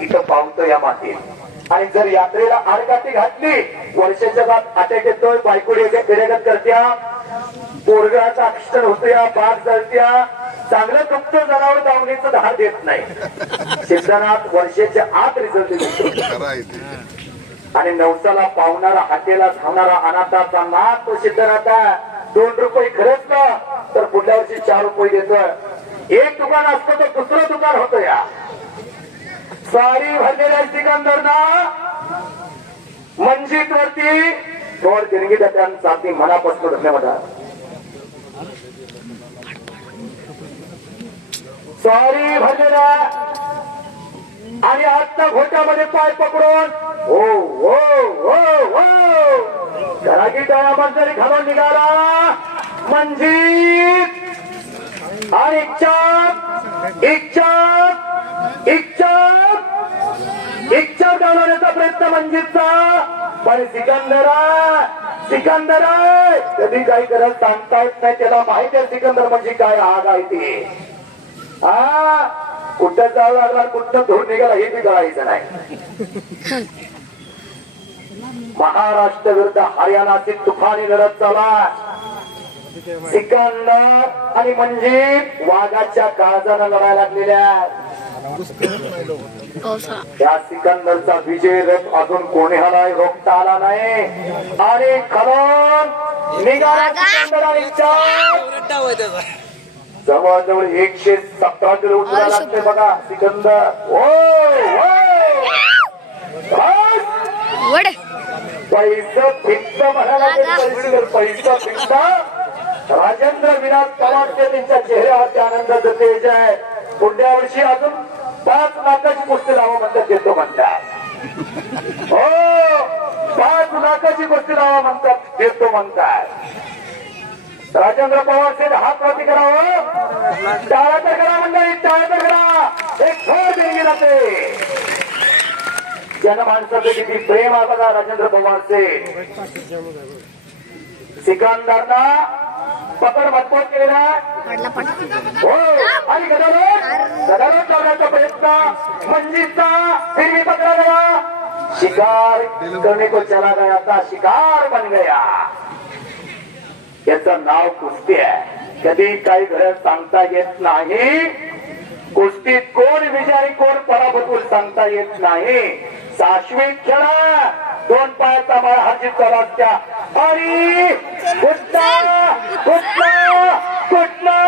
इथं पावतो या मातीत. आणि जर यात्रेला आडकाठी घातली, वर्षाच्या बाद अटॅक येतोय, बायको डेरेगत करत्या, पोरगाचा ऍक्सिडेंट होतोया, बाग जळत्या, चांगलं दुखतं जनावर दावणीचं धार देत नाही. सिद्धनाथ वर्षाच्या आत रिझल्ट देतो. आणि नवसाला पावणारा, हाकेला धावणारा अनाथाचा नाथ तो सिद्धनाथ. 2 रुपये खरंच ना तर पुढल्या वर्षी 4 रुपये देतोय. एक दुकान असतं तर दुसरं दुकान होतं या. सारी भरलेल्या सिकंदरना मंजित वरती थोर दिनगी त्यांचा मनापासून धन्यवाद. सारी भरलेल्या आणि आत्ता घोट्यामध्ये पाय पकडून हो हो हो हो घराकी टाळ्या माणसाने घालून निघाला मंजित. आणि इच्छा गावण्याचा प्रयत्न मंजितचा. पण सिकंदर कधी काही करत सांगता येत नाही. त्याला माहिती आहे सिकंदर म्हणजे काय आग आहे ते. कुठं जावं लागला, कुठं धूर निघाला हे बी कळायचं नाही. महाराष्ट्र विरुद्ध हरियाणाची तुफानी लढत चाला. सिकंदर आणि मंजित वाघाच्या काळजानं लढायला लागलेल्या. त्या सिकंदरचा विजय रथ अजून कोणालाही रोखता आला नाही. आणि खरोन निघाला सिकंदर. आणि जवळजवळ 117 किलो उचलायला लागते बघा सिकंदर. पैसा फिक्स म्हणाला, पैसा फिक्स. राजेंद्र विराट पवार त्यांच्या चेहऱ्यावरती आनंदाचं तेज आहे. पुढल्या वर्षी अजून 5 लाखाची कुस्ती लावा म्हणतात, देतो म्हणतात. हो 5 लाखाची कुस्ती लावा म्हणतात, देतो म्हणतात. राजेंद्र पवार से हात वरती करावं, टाळा तर करा मंडळी, टाळा तर करा. एक थोर देणगी जाते. जनमानसाचं किती प्रेम आहे बघा राजेंद्र पवारचे. सिकंदरना पकड मजबूत केलेला हो. आणि गदारोळ करण्याचा प्रयत्न मंजितचा. फिरवी पकडा गया, शिकार करने को चला गया था, शिकार बन गया. याचं नाव कुस्ती आहे. कधी काही घडत सांगता येत नाही. कुस्तीत कोण विजयी कोण पराभूत सांगता येत नाही. शाश्वत खेळा, 2 पायाचा माळ हाजीत करा त्या. आणि कुठला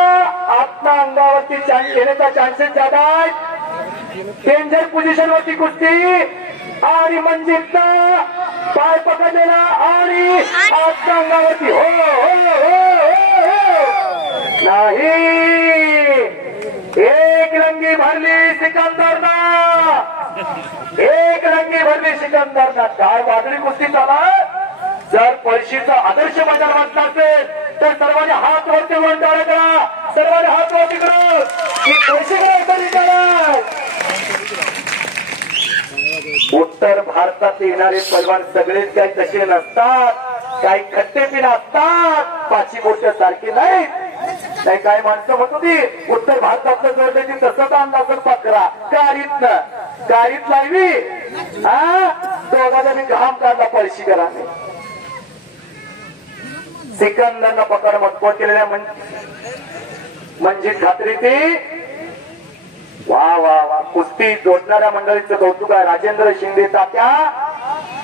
आपल्या अंगावरती येण्याचा चान्सेस ज्यादा आहेत. डेंजर पोझिशन वरती कुस्ती. आणि मंजितला पाय पकडलेला आणि आपल्या अंगावरती हो हो हो नाही. एक रंगी भरली सिकंदरना, एक रंगी भरली सिकंदरना. काय वादळी कुस्ती चाला. जर पळशीचा आदर्श मैदान वाटला असेल तर सर्वांनी हात वरती वंटाळा करा, सर्वांनी हात वरती करा. ही पळशी करा. उत्तर भारतात येणारे पैलवान सगळेच काही तसे नसतात. काही खट्टेपीण असतात, पाची मोठ्या सारखे नाहीत. नाही काही माणसं म्हणत होती उत्तर भारतातलं जोडल्याची तसंच अंदाज पकरा कारीत लावी. दोघांना मी घाम काढला पळशी कराने. सिकंदरनं पकड मजबूत केलेल्या मंजित खात्री ती. वा वा वा. कुस्ती जोडणाऱ्या मंडळीचं कौतुक आहे. राजेंद्र शिंदे तात्या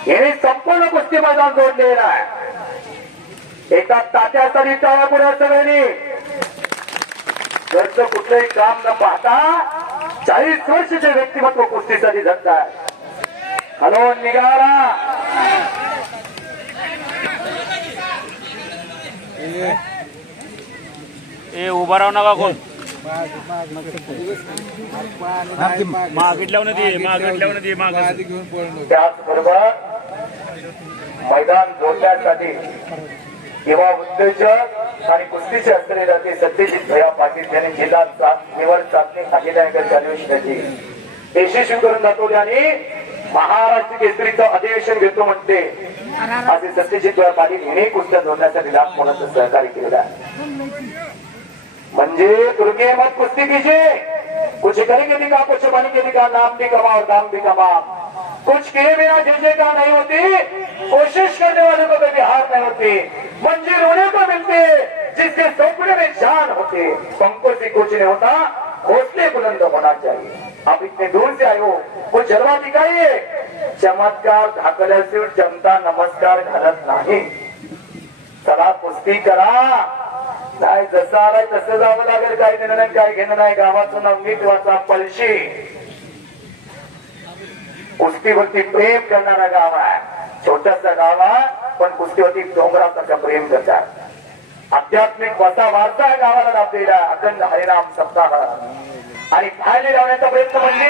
यांनी संपूर्ण कुस्ती मैदान जोडलेलं आहे. एका तात्यासाठी टाळ्या पुढे सगळ्यांनी. घरचं कुठलंही काम न पाहता 40 वर्षाचे व्यक्तिमत्व कुस्तीसाठी झटतात. हॅलो निघाला. उभा राहू नका कोण. त्याचबरोबर मैदान जोडण्यासाठी युवा उद्योजक आणि कुस्तीचे असलेले जाते सत्यजित भैया पाटील यांनी जिल्हा निवड चाचणी अभिनयाच्या अधिवेशनाची यशस्वी करून दाखवली. आणि महाराष्ट्र केसरीचं अधिवेशन घेतो म्हणते असे सत्यजित भैया पाटील यांनी कुस्त्या जोडण्यासाठी लाभ मोलाचं सहकार्य केलेलं आहे. म्हणजे तुर्की मत कुस्ती कीजिए. कुछ करेंगे दिखा, कुछ बनेंगे दिखा, नाम भी कमा और दाम भी कमा। कुछ किए बिना जय का नहीं होती, कोशिश करने वालों को कभी हार नहीं होती। मंजिल उन्हें को मिलती है जिसके सपने में जान होती है। पंखों से कुछ नहीं होता, हौसले बुलंद होना चाहिए। आप इतने दूर से आए हो, कुछ जलवा दिखाइए। चमत्कार धाकल्याशिवाय जनता नमस्कार घालत नाही। चला कुस्ती करा, नाही जसं आलाय तसं जावं लागेल. काही देणं नाही, काही घेणं नाही. गावाचं नाव नीट वाचा, पळशी. कुस्तीवरती प्रेम करणारा गाव आहे. छोटस गाव आहे, पण कुस्तीवरती डोंगरासारखं प्रेम करतात. आध्यात्मिक वसा वारसा गावाला लाभलेला अखंड हरिनाम सप्ताह आणि बाहेर लावण्याचा प्रयत्न म्हणजे